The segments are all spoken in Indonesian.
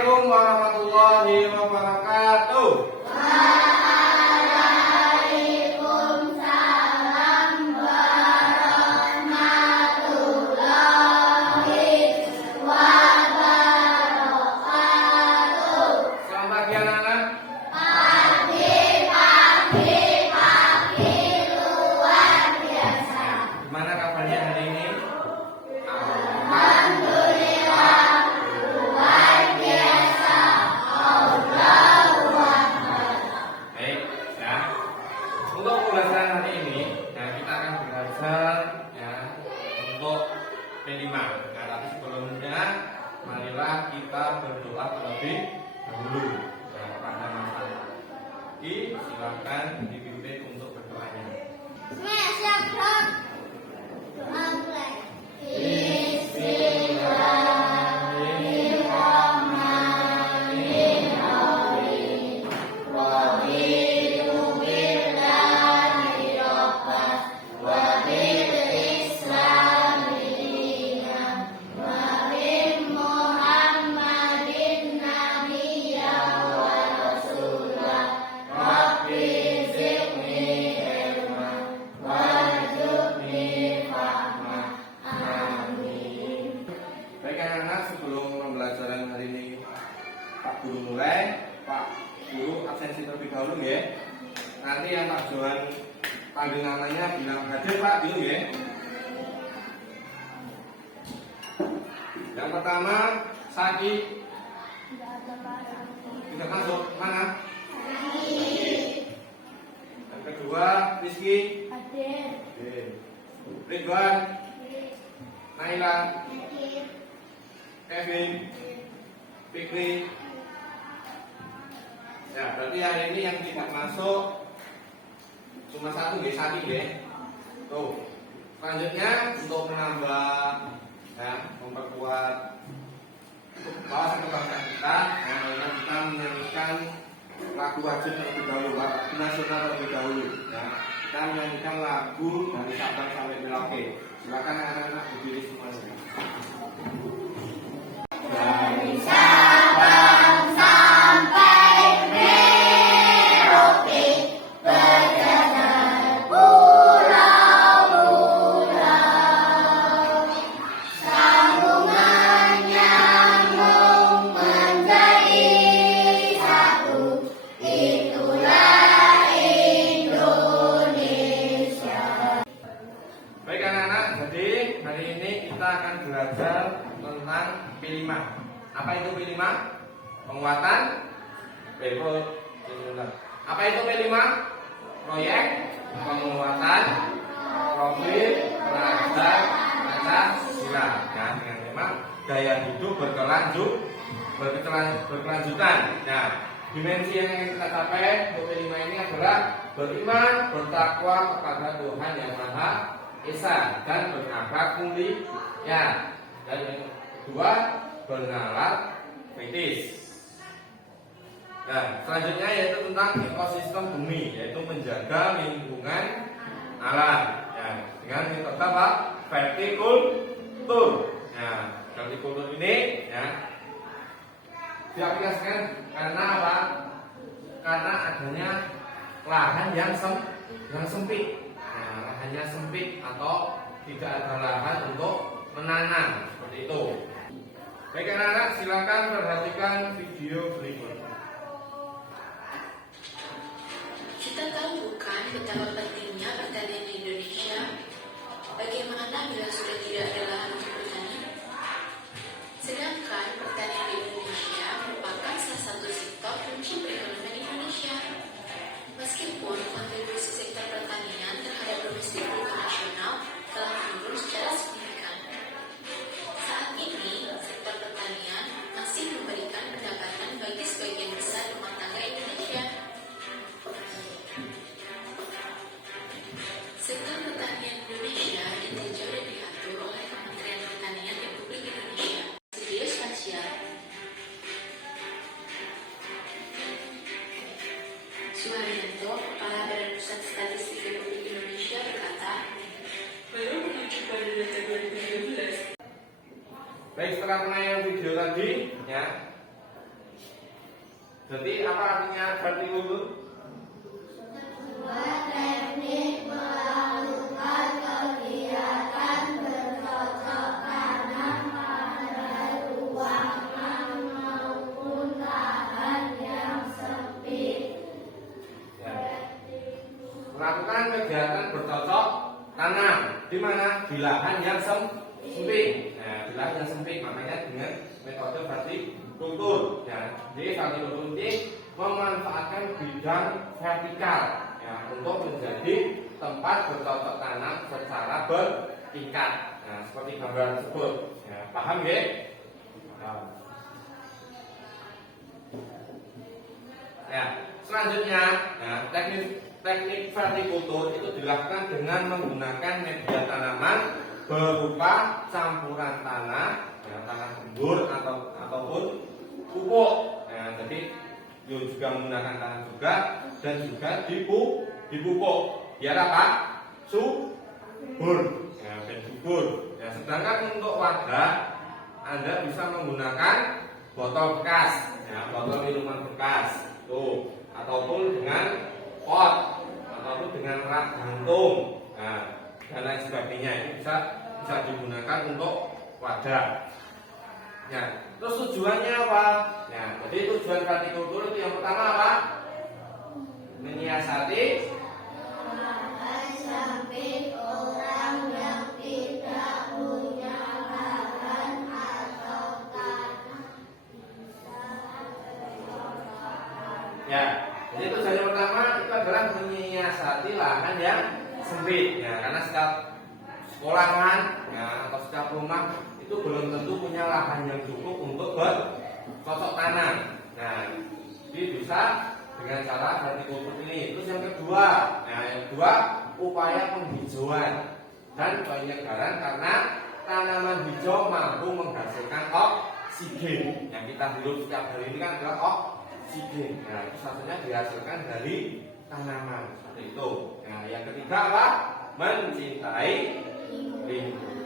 Assalamualaikum warahmatullahi wabarakatuh. Waalaikumsalam warahmatullahi wabarakatuh. Selamat pagi anak-anak. Pagi luar biasa. Gimana kabarnya hari ini? Alhamdulillah luar biasa. Allahu Akbar. Baik, ya. Untuk pembelajaran hari ini, ya, kita akan belajar ya untuk P5. Nah, tapi sebelumnya, marilah kita berdoa terlebih dahulu. Ya, pada masa ini, silakan dipimpin untuk berdoanya. Siap, Bro. Doa mulai. Bismillahirrahmanirrahim. Raditu billahi rabban wa bil islami dinan wa bi Muhammadin nabiyyan wa rasulah. Rabbi zidni ilman warzuqni fahma. Amin. Baik anak-anak, sebelum pembelajaran hari ini Pak Guru mulai, Pak Guru absensi terlebih dahulu ya. Nanti yang Pak Johan panggil namanya bilang hadir Pak dulu ya. Yang pertama Saki, tidak masuk mana? Yang kedua Rizky, Hadir. Ridwan, Naila, Kevin, Fikri. Ya, berarti hari ini yang tidak masuk cuma satu ya, Saki ya. Tuh. Selanjutnya untuk menambah ya, memperkuat wawasan kebangsaan kita, nah, kita menyanyikan lagu wajib terlebih dahulu, lagu nasional terlebih dahulu. Ya. Kita menyanyikan lagu dari Sabang sampai Merauke. Silakan anak-anak berdiri semuanya. Dari Sabang sampai Merauke, berdasar pulau-pulau, sambungan nyambung menjadi satu, itulah Indonesia. Baik anak-anak, jadi hari ini kita akan belajar tentang P5. Apa itu P5? Penguatan Apa itu P5? Proyek penguatan profil pelajar Pancasila. Ya, dengan tema gaya hidup berkelanjutan. Nah, dimensi yang ingin kita capai untuk P5 ini adalah beriman, bertakwa kepada Tuhan Yang Maha Esa dan berakhlak mulia. Dan yang kedua, bernalar kritis. Nah, selanjutnya yaitu tentang ekosistem bumi, yaitu menjaga lingkungan alam. Ya, dengan metode apa? Vertikultur. Nah, vertikultur ini ya diaplikasikan karena apa? Karena adanya lahan yang sempit. Nah, lahannya sempit atau tidak ada lahan untuk menanam seperti itu. Baik anak-anak, silakan perhatikan video berikut. Kita tahu bukan betapa pentingnya pertanian di Indonesia? Bagaimana bila sudah tidak ada lahan untuk bertani? Sedangkan pertanian di Indonesia merupakan salah satu sektor kunci perekonomian Indonesia. Meskipun kontribusi sektor pertanian terhadap domestik produk nasional telah menurun secara signifikan, saat ini sektor pertanian masih memberikan pendapatan bagi sebagian besar rumah tangga Indonesia. Sektor pertanian Indonesia ditinjau dan diatur oleh Kementerian Pertanian Republik Indonesia. Video spasial. Suharyanto, Kepala Badan Pusat Statistik Republik Indonesia berkata, baru menunjuk pada data 2013. Baik, setelah penayang video tadi, ya, Jadi apa artinya vertikultur? Sebuah teknik melakukan kegiatan bercocok tanam pada ruangan maupun lahan yang sempit. Ya. Melakukan kegiatan bercocok tanam di mana? Di lahan yang sempit. Nah, di lahan yang sempit makanya dengan metode vertikultur. Ya. Jadi vertikultur ini memanfaatkan bidang vertikal ya, untuk menjadi tempat bercocok tanam secara bertingkat. Nah, seperti gambar tersebut. Ya, paham ya? Paham. Ya, selanjutnya, ya, teknik vertikultur itu dilakukan dengan menggunakan media tanaman berupa campuran tanah, ya, tanah gembur ataupun pupuk. Ya, jadi juga menggunakan tanah juga dan juga dipupuk. Biar apa? Subur. Ya, dan subur. Ya, sedangkan untuk wadah Anda bisa menggunakan botol bekas, ya, botol minuman bekas, tuh, ataupun dengan pot, ataupun dengan rak gantung, nah, dan lain sebagainya. Ini bisa digunakan untuk wadah. Ya, terus tujuannya apa? Ya, jadi tujuan vertikultur itu yang pertama apa? Menyiasati Lahan sempit orang yang tidak punya lahan atau tanah bisa ya. Jadi tujuan yang pertama itu adalah menyiasati lahan yang sempit. Ya, karena setiap sekolahan ya, atau setiap rumah itu belum tentu punya lahan yang cukup untuk bercocok tanam. Nah, jadi bisa dengan cara vertikultur ini. Terus yang kedua, upaya penghijauan dan penyegaran karena tanaman hijau mampu menghasilkan oksigen. Yang kita hirup setiap hari ini kan adalah oksigen. Nah, itu satunya dihasilkan dari tanaman seperti itu. Nah, yang ketiga apa? Mencintai lingkungan.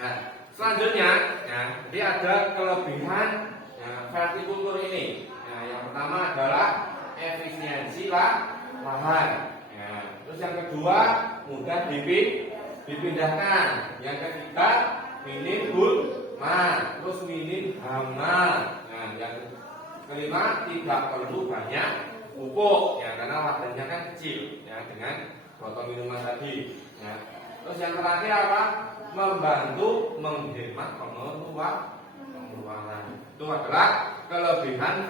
Nah, selanjutnya, ya, jadi ada kelebihan ya, vertikultur ini. Nah, yang pertama adalah efisiensi lahan. Ya, terus yang kedua mudah dipindahkan. Yang ketiga minim gulma, terus minim hama. Nah, yang kelima tidak perlu banyak pupuk, ya, karena wadahnya kan kecil, ya, dengan botol minuman tadi. Ya. Terus yang terakhir apa? Membantu menghemat pengeluaran. Itu adalah kelebihan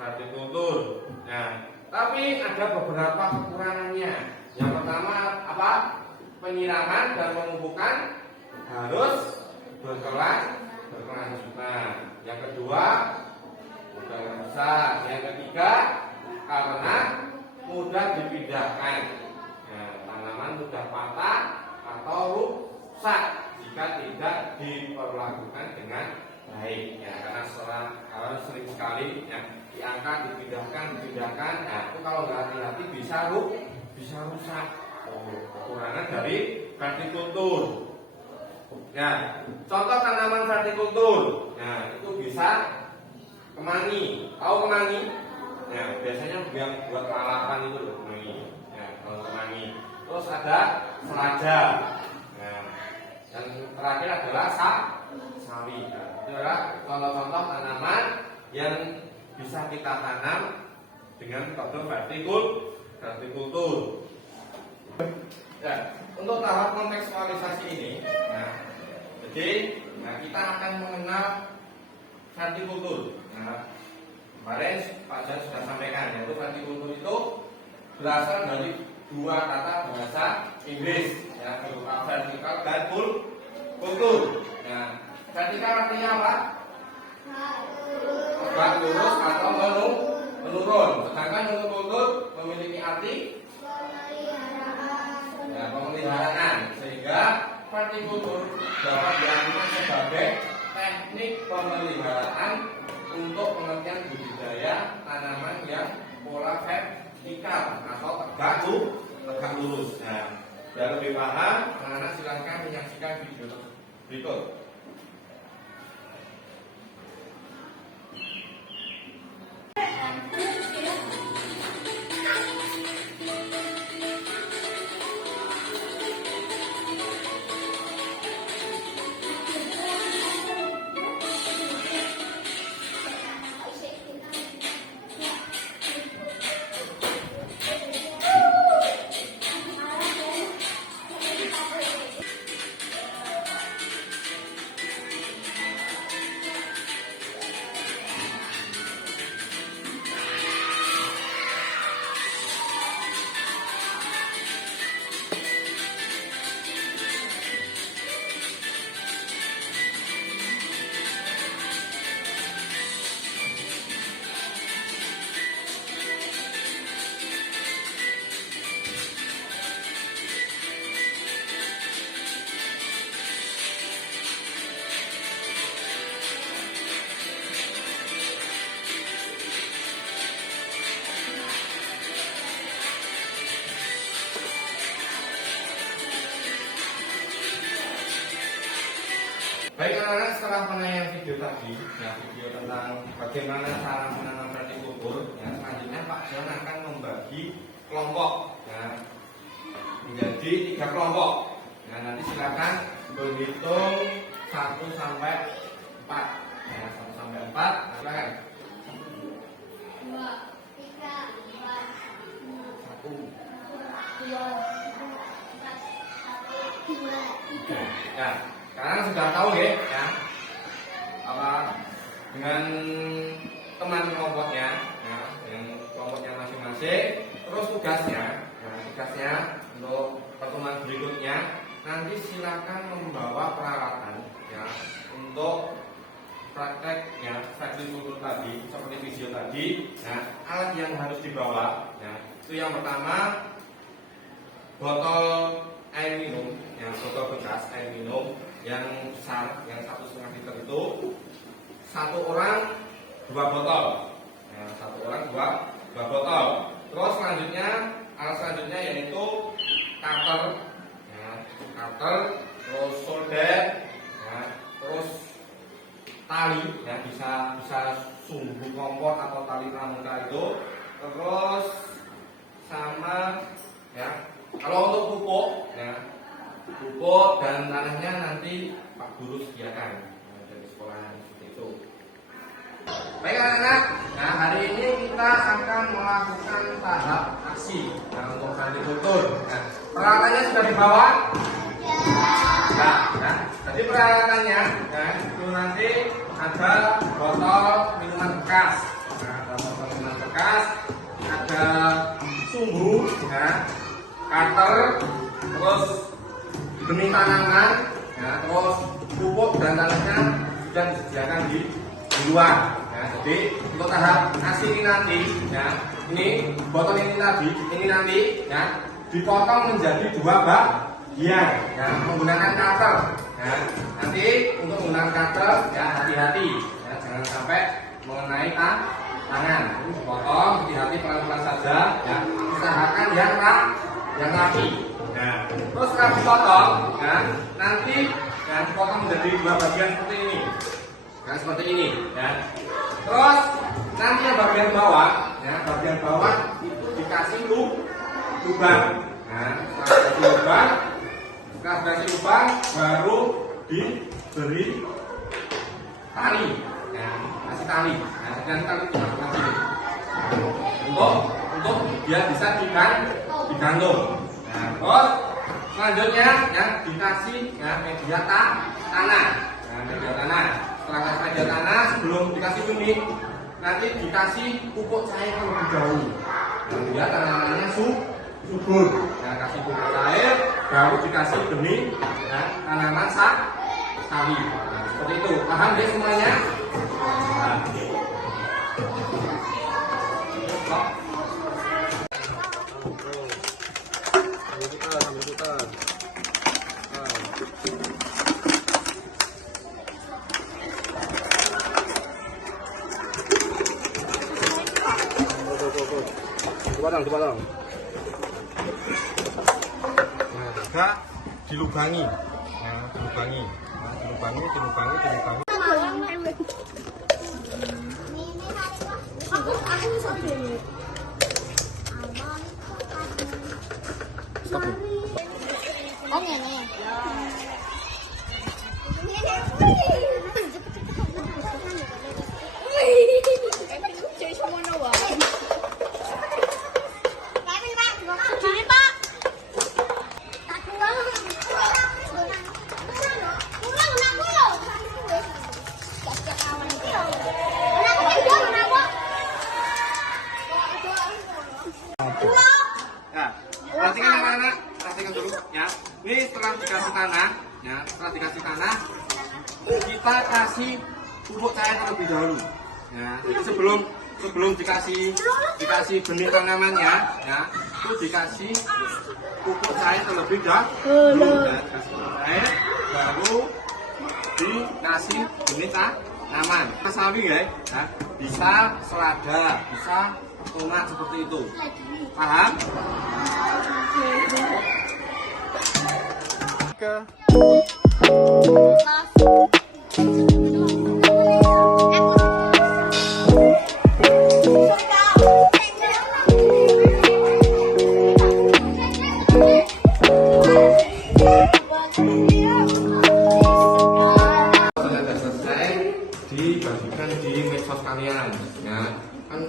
vertikultur. Nah, tapi ada beberapa kekurangannya. Yang pertama apa? Penyiraman dan pemupukan harus berkelanjutan. Yang kedua mudah besar. Yang ketiga karena mudah dipindahkan. Nah, tanaman mudah patah atau rusak jika tidak diperlakukan dengan baik. Ya, karena sering sekali ya, diangkat, dipindahkan. Nah, itu kalau nggak hati-hati bisa rusak. Kekurangan dari vertikultur. Ya, contoh tanaman vertikultur. Nah, itu bisa kemangi. Tahu kemangi? Ya, biasanya yang buat lalapan itu loh kemangi. Ya, kalau kemangi. Terus ada selada. Nah, yang terakhir adalah sawi. Nah, itu adalah contoh-contoh tanaman yang bisa kita tanam dengan metode vertikultur. Ya, untuk tahap kontekstualisasi ini, kita akan mengenal vertikultur. Nah, kemarin Pak Jan sudah sampaikan, yaitu vertikultur itu berasal dari dua kata bahasa Inggris, ya, berupa vertikal dan kultur. Nah, vertikal artinya apa? Tegak lurus atau menurun. Sedangkan untuk kultur memiliki arti pemeliharaan, sehingga vertikultur dapat diartikan sebagai teknik pemeliharaan untuk pengertian budidaya tanaman yang pola vertikal atau tegak lurus. Nah, biar lebih paham, anak-anak silakan menyaksikan video berikut. anak-anak setelah menayang video tadi, ya video tentang bagaimana cara menanam vertikubur, ya selanjutnya Pak John akan membagi kelompok, ya menjadi 3 kelompok. Nah nanti silakan berhitung 1 sampai 4, ya 1 sampai 4, nah, silakan. 2, 3, 4, 1. 2, 3. Ya, sekarang sudah tahu ya, apa dengan teman kelompoknya, ya, dengan kelompoknya masing-masing. Terus tugasnya untuk pertemuan berikutnya nanti silakan membawa peralatan, ya, untuk prakteknya vertikubur tadi seperti video tadi. Nah, alat yang harus dibawa, ya, itu yang pertama botol air minum, yang botol bekas air minum yang besar, yang 1,5 liter itu 1 orang 2 botol, ya, 1 orang 2 botol. Terus selanjutnya alat selanjutnya yaitu cutter, ya, terus solder, ya, terus tali, ya, bisa sumbu kompor atau tali pramuka itu, terus sama, ya, kalau untuk pupuk, ya, pupuk dan tanahnya nanti Pak Guru sediakan, ya, dari sekolahan seperti itu. Baik anak-anak, nah hari ini kita akan melakukan tahap aksi, nah, untuk vertikubur. Nah, peralatannya sudah dibawa? Nah, jadi peralatannya, nah, itu nanti ada botol minuman bekas, nah, ada botol minuman bekas, ada sumbu, ya, cutter, terus benih tanaman, ya, terus pupuk dan tanahnya sudah disediakan di luar. Ya, jadi untuk tahap aksi ini nanti, ya, ini botol ini nanti, ya, dipotong menjadi 2 bagian, ya, menggunakan cutter. Ya, nanti untuk menggunakan cutter, ya, hati-hati, ya, jangan sampai mengenai tangan. Ini dipotong, hati-hati pelan-pelan saja, ya, usahakan yang rapi. Nah, terus setelah dipotong, ya, nanti, ya, dipotong menjadi 2 bagian seperti ini, ya, seperti ini, ya. Terus nanti yang bagian bawah, ya, bagian bawah itu dikasih lubang. Nah, setelah dikasih lubang, baru diberi tali, ya, kasih tali. Nah, sekian tali kasih untuk dia bisa digantung. Nah, terus selanjutnya, ya, dikasih, ya, media tanah. Nah, media tanah. Setelah kasih media tanah, sebelum dikasih benih, nanti dikasih pupuk cair terlebih dahulu. Nah, dia tanamannya subur. Nah, kasih pupuk cair, baru dikasih benih, ya, tanaman sari. Nah, seperti itu. Paham ya semuanya? Nah, dipotong. Nah, juga dilubangi. Nah, dilubangi. Stop. Oh, ini. Perhatikan anak-anak, perhatikan dulu, ya. Ini setelah dikasih tanah, ya, kita kasih pupuk cair terlebih dahulu. Ya, jadi sebelum dikasih benih tanamannya, ya, itu dikasih pupuk cair terlebih dahulu. Ya, dikasih pupuk cair, baru dikasih benih tanaman. Sawi ya, bisa selada, bisa tomat seperti itu. Paham? Ke sekalian ya. Kan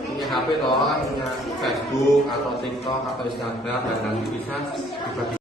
punya HP toh, kan punya Facebook atau TikTok atau Instagram dan nanti bisa dibagi